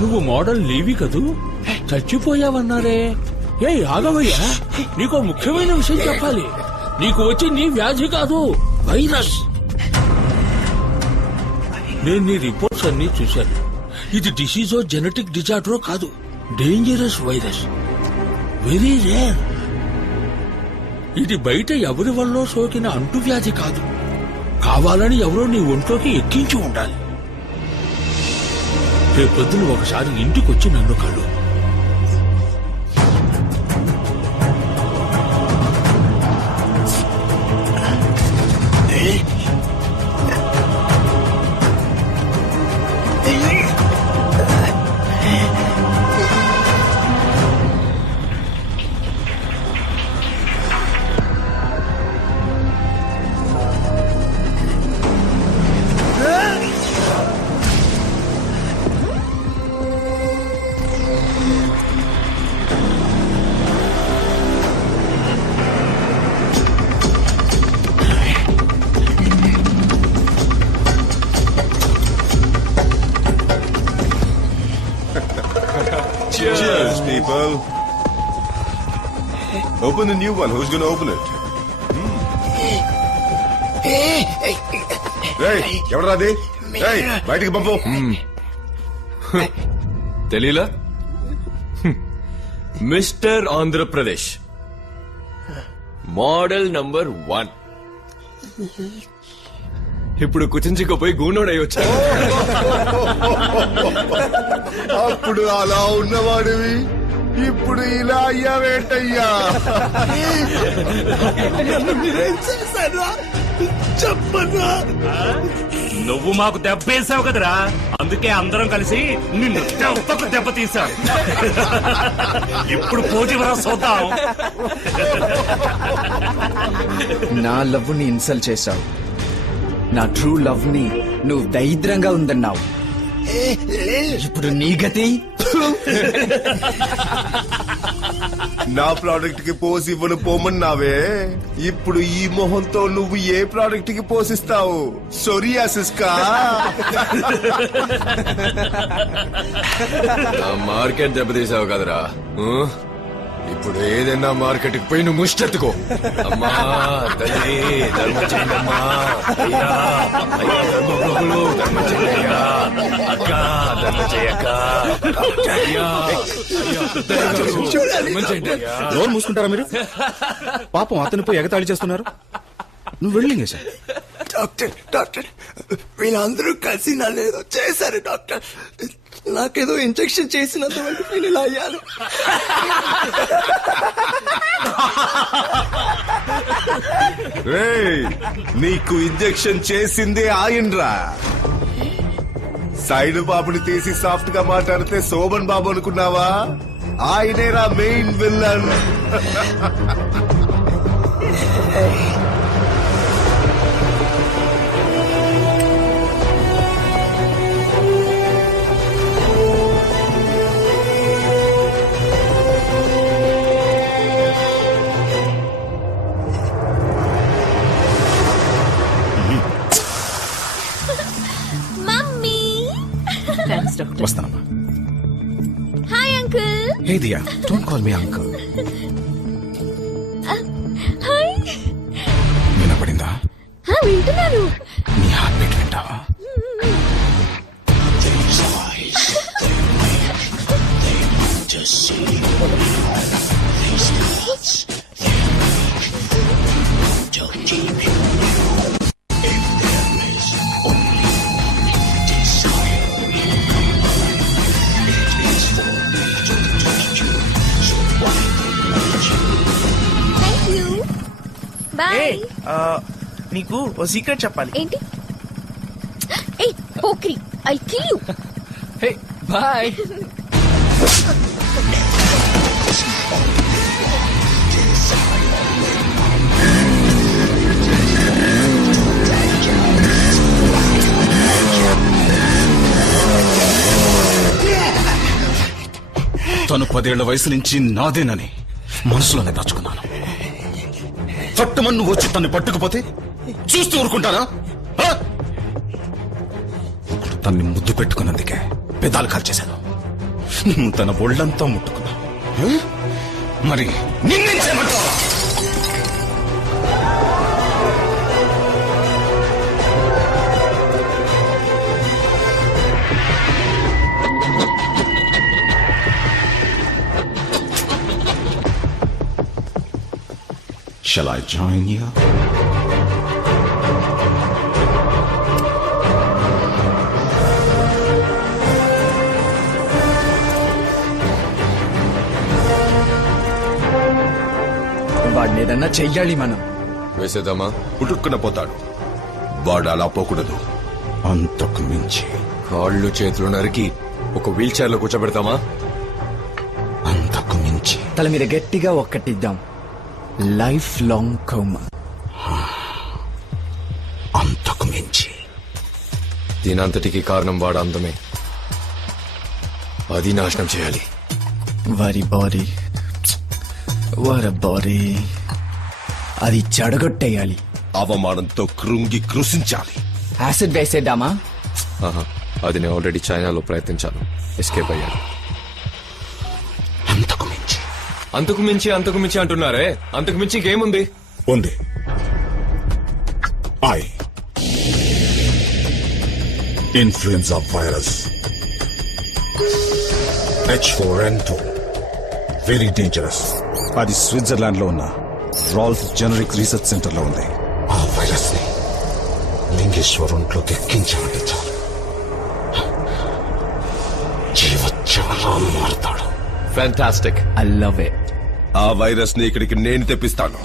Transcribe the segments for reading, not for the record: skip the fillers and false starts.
నువ్వు model Livy కదూ, చచ్చిపోయావన్నారే. ఆగవయ్యా, నీకు ముఖ్యమైన విషయం చెప్పాలి. నీకు వచ్చి నీ వ్యాధి కాదు, వైరస్. నేను నీ రిపోర్ట్స్ అన్ని చూశాను. ఇది డిసీజో జెనెటిక్ డిజార్డరో కాదు, డేంజరస్ వైరస్, వెరీ రేర్. ఇది బయట ఎవరి వల్ల సోకిన అంటువ్యాధి కాదు. కావాలని ఎవరో నీ ఒంట్లోకి ఎక్కించి ఉండాలి. రేపొద్దున ఒకసారి ఇంటికొచ్చి నన్ను కలు. Cheers, people. Open the new one. Who's going to open it? Hey, ఎవరా అది? Hey, బయటికి పంపు. తెలీలా? Mister Andhra Pradesh, model number 1. ఇప్పుడు కుచించుకుపోయి గూనోడై వచ్చా. అప్పుడు అలా ఉన్నవాడివి, ఇప్పుడు ఇలా అయ్యావేంటయ్యా? చెప్పన్నా, నువ్వు మాకు దెబ్బేసావు కదరా, అందుకే అందరం కలిసి నిన్ను దెబ్బ తీసావు. ఇప్పుడు పోటీవరా చూద్దాం. నా లవ్ ని ఇన్సల్ట్ చేశావు, నా ట్రూ లవ్ ని నువ్వు దరిద్రంగా ఉందన్నావు. ఇప్పుడు నీ గతి. నా ప్రోడక్ట్ కి పోసి ఇవ్వను పోమన్నావే, ఇప్పుడు ఈ మొహంతో నువ్వు ఏ ప్రోడక్ట్ కి పోసిస్తావు? సోరియాసిస్ కా? మార్కెట్ దెబ్బతీసావు కదరా. ఇప్పుడు ఏదైనా మార్కెట్ కి పోయి నువ్వు ముష్టెత్తుకో. అమ్మా తల్లి, ధర్మం చేయండి అమ్మా. అయ్యా అయ్యా, ధర్మప్రభులు ధర్మం చేయండి అయ్యా. అక్క ధర్మం చేయక్క. అయ్యా అయ్యా, ధర్మం చేయండి అయ్యా. లోన్ మూసుకుంటారా మీరు? పాపం అతను పోయి ఎగతాళి చేస్తున్నారు. నువ్వు వెళ్ళింగే సార్. డాక్టర్ డాక్టర్, వీళ్ళందరూ కలిసి నన్ను ఏదో చేశారు డాక్టర్. నాకేదో ఇంజెక్షన్ చేసినందువల్ల నేను ఇలా అయ్యాను. రేయ్, నీకు ఇంజెక్షన్ చేసిందే ఆయన్రా. సైడ్ బాబుని తీసి సాఫ్ట్ గా మాట్లాడితే శోభన్ బాబు అనుకున్నావా? ఆయనేరా మెయిన్ విల్లన్. వస్తానమ్మా. Hi uncle. Hey Diya, don't call me uncle. Hi. వినపడిందా? వింటున్నాను. నీ హార్ట్ బీట్ వింటావా? నీకు ఓ సీక్రెట్ చెప్పాలి. ఏంటి? ఏయ్ Pokiri, I kill you. Hey bye. తను 10 ఏళ్ల వయసు నుంచి నాదేనని మనసులోనే దాచుకున్నాను. పట్టుమని నువ్వు వచ్చి తన్ని పట్టుకుపోతే చూస్తూ ఊరుకుంటారా? తన్ని ముద్దు పెట్టుకున్నందుకే పెదాలు కాల్చేశాను. నువ్వు తన ఒళ్ళంతా ముట్టుకున్నా. మరి నిన్నేం చేయమంటావా? Shall I join you? వాడిని ఏదన్నా చెయ్యాలి మనం. వేసేద్దామా? పుట్టుక్కున పోతాడు. వాడు అలా పోకూడదు. అంతకు మించి, కాళ్ళు చేతులు నరికి ఒక వీల్ చైర్ లో కూర్చోబెడతామా? అంతకు మించి. తల మీద గట్టిగా ఒక్కటిద్దాం. Life long coma. అంతకు మించి. దీనంతటికి కారణం వాడు అందమే. అది నాశనం చేయాలి. వారి బాడీ, వారి బాడీ అది చెడగొట్టేయాలి. అవమానంతో కృంగి కృషించాలి. యాసిడ్ వేసేద్దామా? ఆహా, అది నేను ఆల్రెడీ చైనాలో ప్రయత్నించాను. ఎస్కేప్ అయ్యాను. అంతకు మించి. అంతకు మించి అంతకు మించి అంటున్నారే, అంతకు మించి ఇంకేముంది? ఉంది. Influenza virus H4N2 very dangerous. అది స్విట్జర్లాండ్ లో ఉన్న రాల్ఫ్ జెనరిక్ రీసెర్చ్ సెంటర్ లో ఉంది. ఆ వైరస్ ని లింగేశ్వర్ ఒంట్లోకి ఎక్కించాలంటే చాలు, జీవోత్సవంలా మారుతాడు. ఫ్యాంటాస్టిక్. I love it. ఆ వైరస్ ని ఇక్కడికి నేను తెప్పిస్తాను.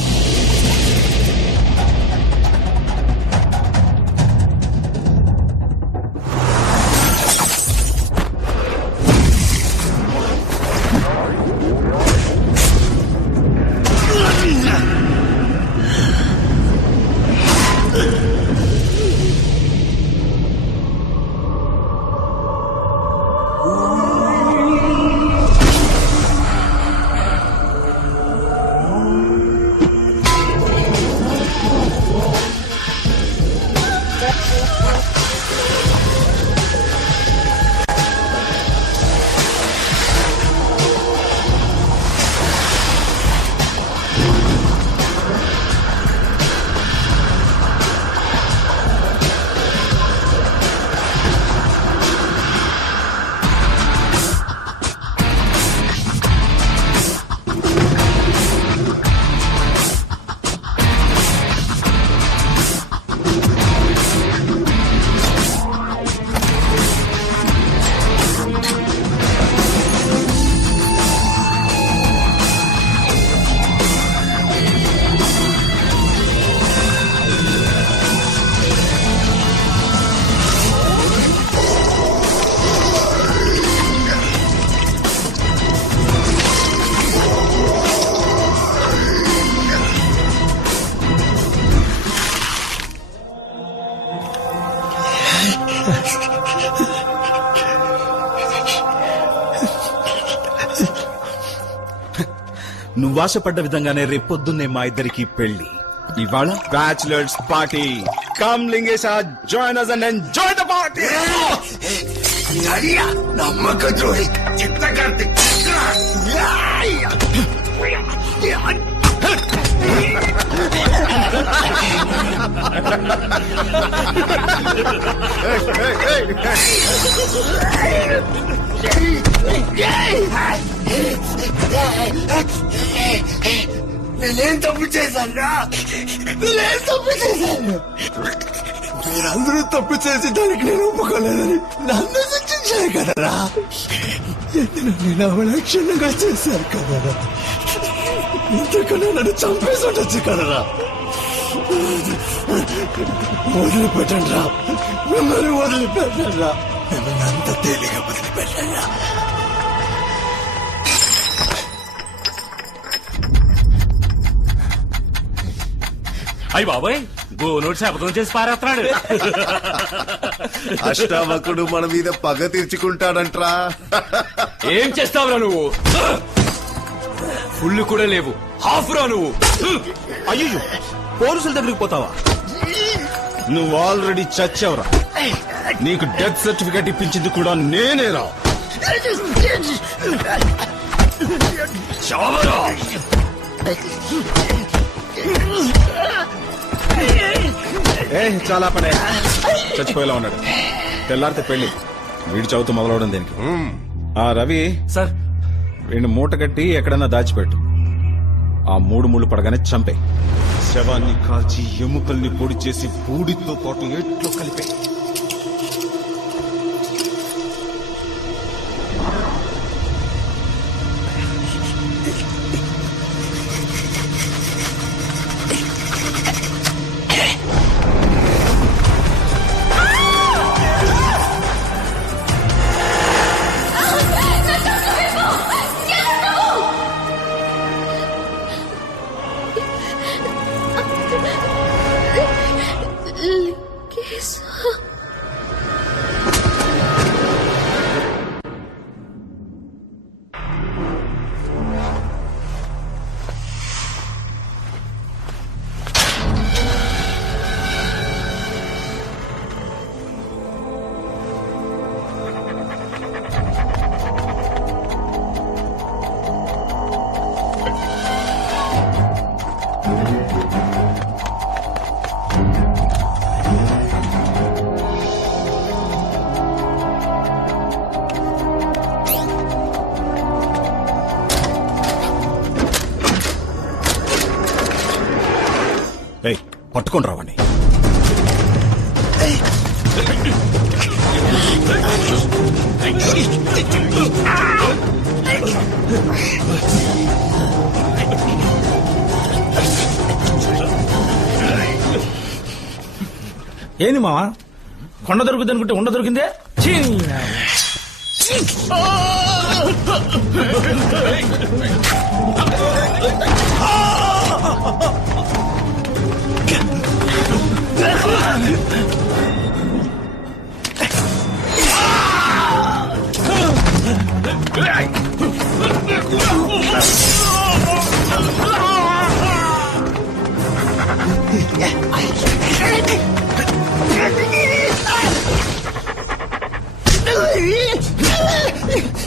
నువ్వు ఆశపడ్డ విధంగానే రేపొద్దున్నే మా ఇద్దరికి పెళ్లి. ఇవాళ bachelors party. Come Lingesha, join us and enjoy the party. నమ్మక జోడి చిత్తకార్తి. నేనేం తప్పు చేశాను? నేనేం తప్పు చేశాను? మీరందరూ తప్పు చేసి దానికి నేను ఒప్పుకోలేదని నన్ను శిక్షించారు కదరా. నేను అవలక్షణంగా చేశాను కదరా. ఇంతకన్నా నన్ను చంపేసి ఉండొచ్చు కదరా. వదిలిపెట్టండి రా, మిమ్మల్ని వదిలిపెట్టండి రా, మిమ్మల్ని అంత తేలిగా వదిలిపెట్టండి రా. అయ్యి బాబాయ్, గోనోడు శపథం చేసి పారేస్తున్నాడు. అష్టావకుడు మన మీద పగ తీర్చుకుంటాడంట్రా. ఏం చేస్తావురా నువ్వు? ఫుల్ కూడా లేవు, హాఫ్ రా నువ్వు. అయ్యో, పోలీసుల దగ్గరికి పోతావా? నువ్వు ఆల్రెడీ చచ్చావురా. నీకు డెత్ సర్టిఫికేట్ ఇప్పించింది కూడా నేనేరా. చావరా. చాలా పడే చచ్చిపోయేలా ఉన్నాడు. తెల్లారితే పెళ్లి, వీడి చదువుతూ మొదలవడం దేనికి? ఆ రవి సార్ వీడిని మూట కట్టి ఎక్కడన్నా దాచిపెట్టు. ఆ 3 ముళ్ళు పడగానే చంపే. శవాన్ని కాల్చి ఎముకల్ని పొడి చేసి బూడితో పాటు ఎట్లో కలిపే. పట్టుకొని రావండి. ఏంది మావా, కొండ దొరుకుతుంది అనుకుంటే ఉండ దొరికిందే.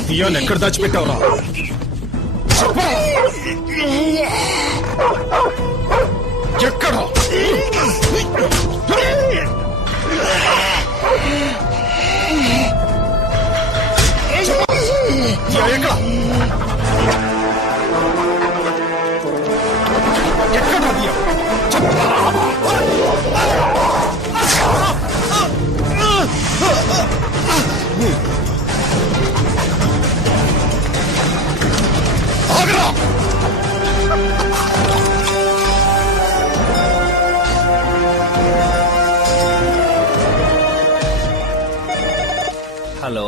బియ్యాన్ని ఎక్కడ దాచిపెట్టావురా? ఎక్కడ? హలో,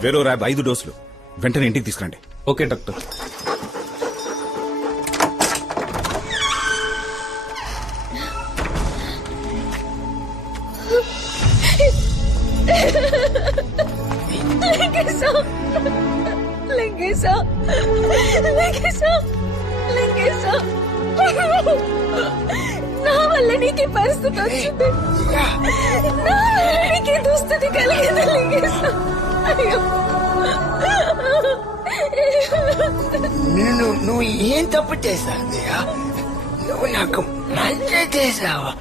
వేరో ర్యాబ్ 5 డోసులు వెంటనే ఇంటికి తీసుకురండి. Okay doctor. నా వల్ల నీకు పరిస్థితి వచ్చింది, నా వల్ల నీకు దుస్థితి కలిగింది లింగేశా. అయ్యో, నువ్వు ఏం తప్పు చేశావయ్యా? నువ్వు నాకు మంచి చేశావా?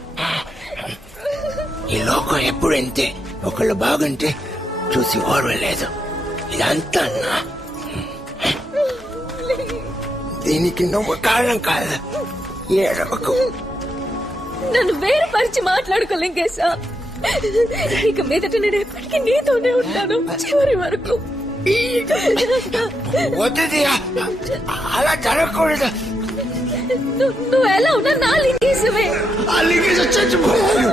ఈ లోకం ఎప్పుడు అంతే, ఒకళ్ళు బాగుంటే చూసి ఓర్వలేదు. ఇదంతా దీనికి నువ్వు కారణం కాదు. ఏడవకు. నన్ను వేరుపరిచి మాట్లాడుకో లింగేశా. ఇక మీదట నేను ఎప్పటికీ నీతోనే ఉంటాను చివరి వరకు. వద్దుదియా, అలా జరగకూడదు. నువ్వు ఎలా ఉన్నా నా లింగేశమే. ఆ లింగేశ చచ్చిపోయాడు.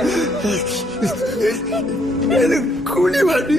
నేను కూలివాడి.